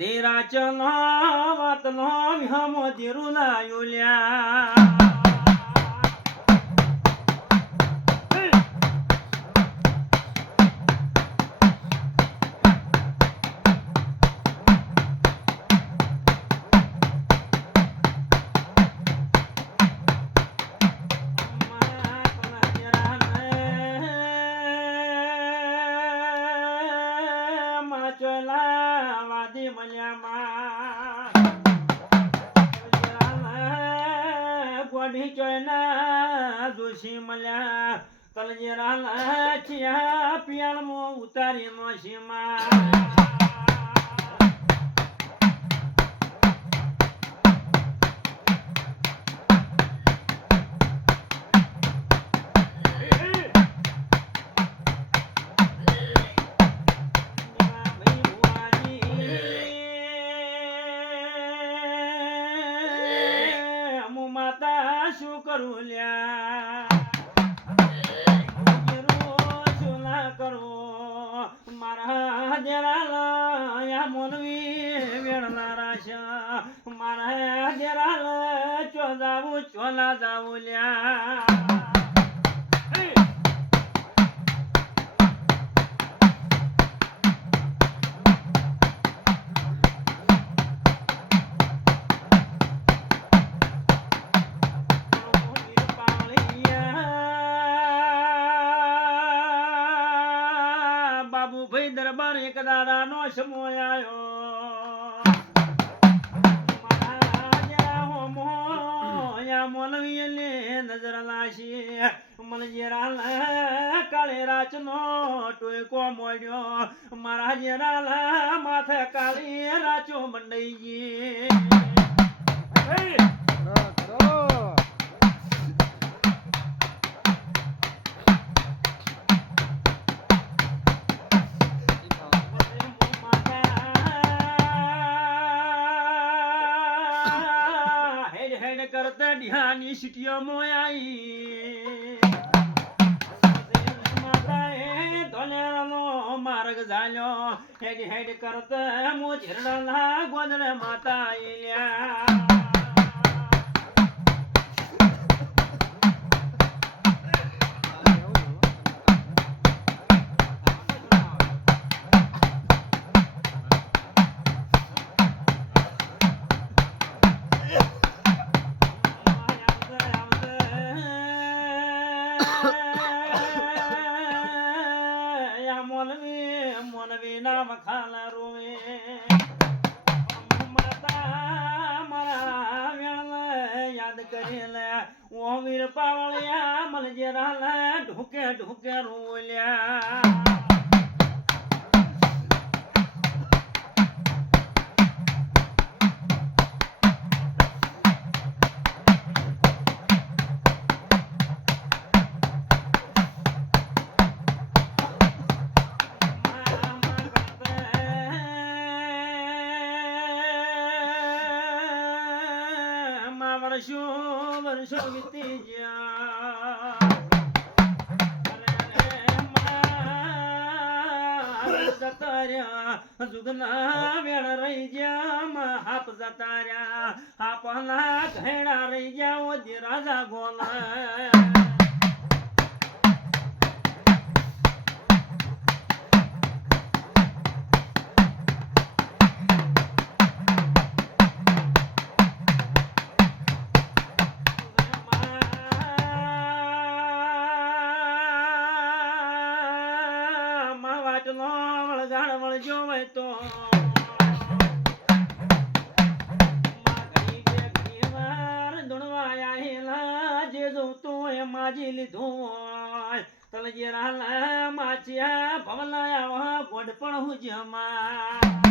અડધી રાચનો વાતનો હમો ધીરુલાયો લ્યા ગોડી ચોયના જોશી મળ્યા તલજેરા ચિયા પિયાળમાં ઉતારી નો સીમા શું કરું લ્યા શું ના કરો મારા દેરાલા મોનવી વેણનારા છે મારા દેરાલા ચો જાવું ચોલા જાવું લ્યા ભાઈ દરબાર એક દાડા નો સમય આવ્યો મોલવી નજર લાશી મને જેરા કાળે રાચ નો ટોયકો મોડ્યો મારા જેરા માથે કાળી રાચો મંડાઈ ગઈ કરતા ડિહાની સિટીઓ મોયાઈ માતાએ ધોલેરનો માર્ગ જાલ્યો હેડ હેડ કરતા મો ઝરડા ગોદરે માતા આઈલ્યા મોનવી નામ ખાલા રોવે માતા મારા વેણ યાદ કરી લે ઓ વીર પાવળિયા મને જેરા ઢુકે ઢુકે રોલ્યા વર્ષો વીતી ગયા જુગના વેળ રહી ગયા હાપ જતા રહ્યા હાપના ઘેડા રહી ગયા ઓજી રાજા ગોલા વળગાડ વળજો હોય તો ધૂણવાયા જે જોતું એ માજી લીધું તલજેરા માચ્યા ભવલાયા ગોડ પણ હું જમા